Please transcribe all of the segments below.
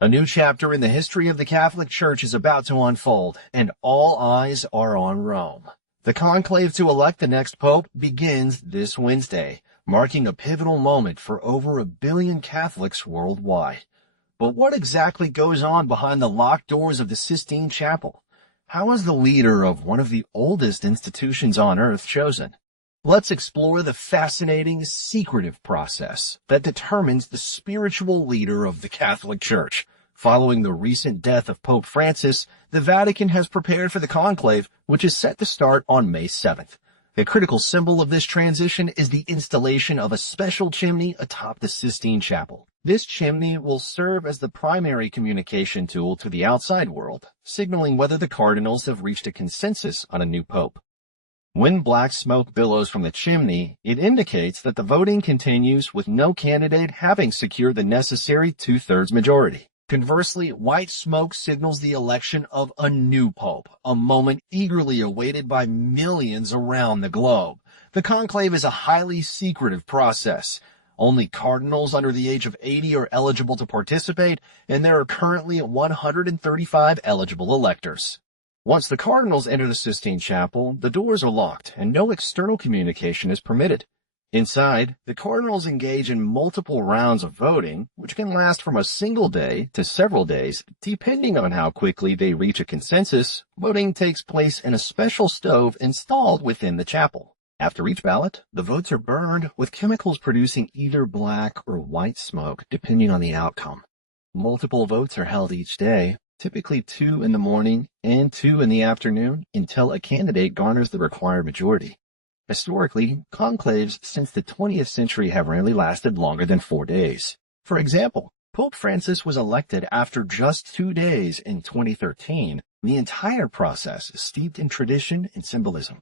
A new chapter in the history of the Catholic Church is about to unfold, and all eyes are on Rome. The conclave to elect the next pope begins this Wednesday, marking a pivotal moment for over 1 billion Catholics worldwide. But what exactly goes on behind the locked doors of the Sistine Chapel? How is the leader of one of the oldest institutions on earth chosen? Let's explore the fascinating, secretive process that determines the spiritual leader of the Catholic Church. Following the recent death of Pope Francis, the Vatican has prepared for the conclave, which is set to start on May 7th. A critical symbol of this transition is the installation of a special chimney atop the Sistine Chapel. This chimney will serve as the primary communication tool to the outside world, signaling whether the cardinals have reached a consensus on a new pope. When black smoke billows from the chimney, it indicates that the voting continues with no candidate having secured the necessary 2/3 majority. Conversely, white smoke signals the election of a new pope, a moment eagerly awaited by millions around the globe. The conclave is a highly secretive process. Only cardinals under the age of 80 are eligible to participate, and there are currently 135 eligible electors. Once the cardinals enter the Sistine Chapel, the doors are locked and no external communication is permitted. Inside, the cardinals engage in multiple rounds of voting, which can last from a single day to several days, depending on how quickly they reach a consensus. Voting takes place in a special stove installed within the chapel. After each ballot, the votes are burned, with chemicals producing either black or white smoke, depending on the outcome. Multiple votes are held each day, typically 2 in the morning and 2 in the afternoon, until a candidate garners the required majority. Historically, conclaves since the 20th century have rarely lasted longer than 4 days. For example, Pope Francis was elected after just 2 days in 2013. The entire process is steeped in tradition and symbolism.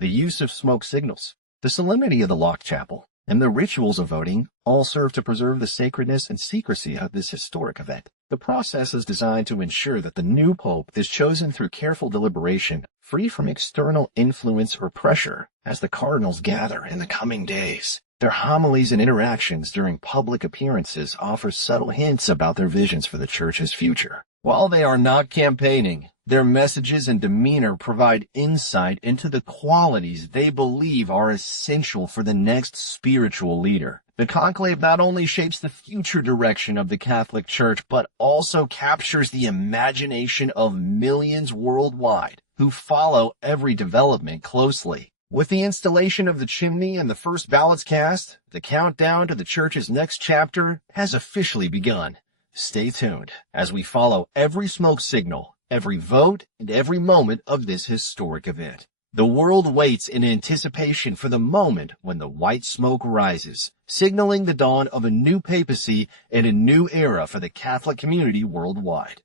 The use of smoke signals, the solemnity of the locked chapel, and the rituals of voting all serve to preserve the sacredness and secrecy of this historic event. The process is designed to ensure that the new pope is chosen through careful deliberation, free from external influence or pressure, as the cardinals gather in the coming days. Their homilies and interactions during public appearances offer subtle hints about their visions for the Church's future. While they are not campaigning, their messages and demeanor provide insight into the qualities they believe are essential for the next spiritual leader. The conclave not only shapes the future direction of the Catholic Church, but also captures the imagination of millions worldwide who follow every development closely. With the installation of the chimney and the first ballots cast, the countdown to the Church's next chapter has officially begun. Stay tuned as we follow every smoke signal, every vote, and every moment of this historic event. The world waits in anticipation for the moment when the white smoke rises, signaling the dawn of a new papacy and a new era for the Catholic community worldwide.